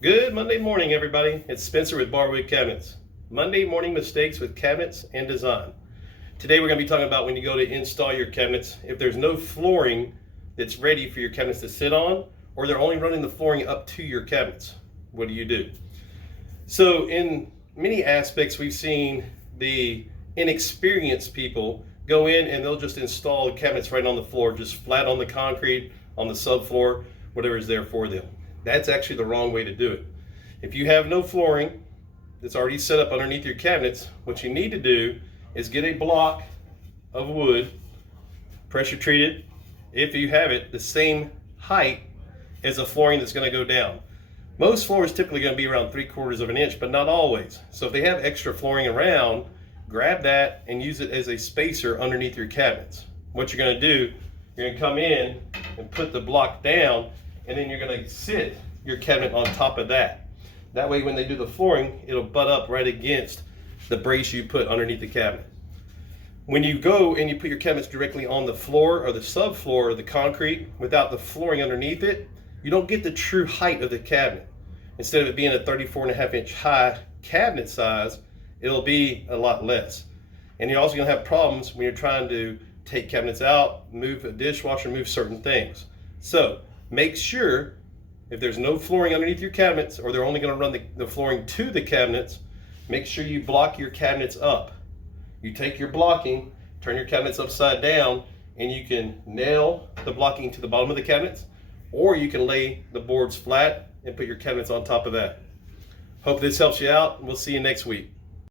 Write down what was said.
Good Monday morning, everybody. It's Spencer with Barwood Cabinets. Monday morning mistakes with cabinets and design. Today we're going to be talking about when you go to install your cabinets, if there's no flooring that's ready for your cabinets to sit on, or they're only running the flooring up to your cabinets. What do you do? So in many aspects, we've seen the inexperienced people go in and they'll just install cabinets right on the floor, just flat on the concrete, on the subfloor, whatever is there for them. That's actually the wrong way to do it. If you have no flooring that's already set up underneath your cabinets, what you need to do is get a block of wood, pressure treated, if you have it, the same height as the flooring that's going to go down. Most floors typically going to be around 3/4 of an inch, but not always. So if they have extra flooring around, grab that and use it as a spacer underneath your cabinets. What you're going to do, you're going to come in and put the block down, and then you're going to sit your cabinet on top of that. That way when they do the flooring, it'll butt up right against the brace you put underneath the cabinet. When you go and you put your cabinets directly on the floor or the subfloor or the concrete without the flooring underneath it, you don't get the true height of the cabinet. Instead of it being a 34.5 inch high cabinet size, it'll be a lot less. And you're also going to have problems when you're trying to take cabinets out, move a dishwasher, move certain things. So make sure if there's no flooring underneath your cabinets, or they're only going to run the flooring to the cabinets, make sure you block your cabinets up. You take your blocking, turn your cabinets upside down, and you can nail the blocking to the bottom of the cabinets, or you can lay the boards flat and put your cabinets on top of that. Hope this helps you out, and we'll see you next week.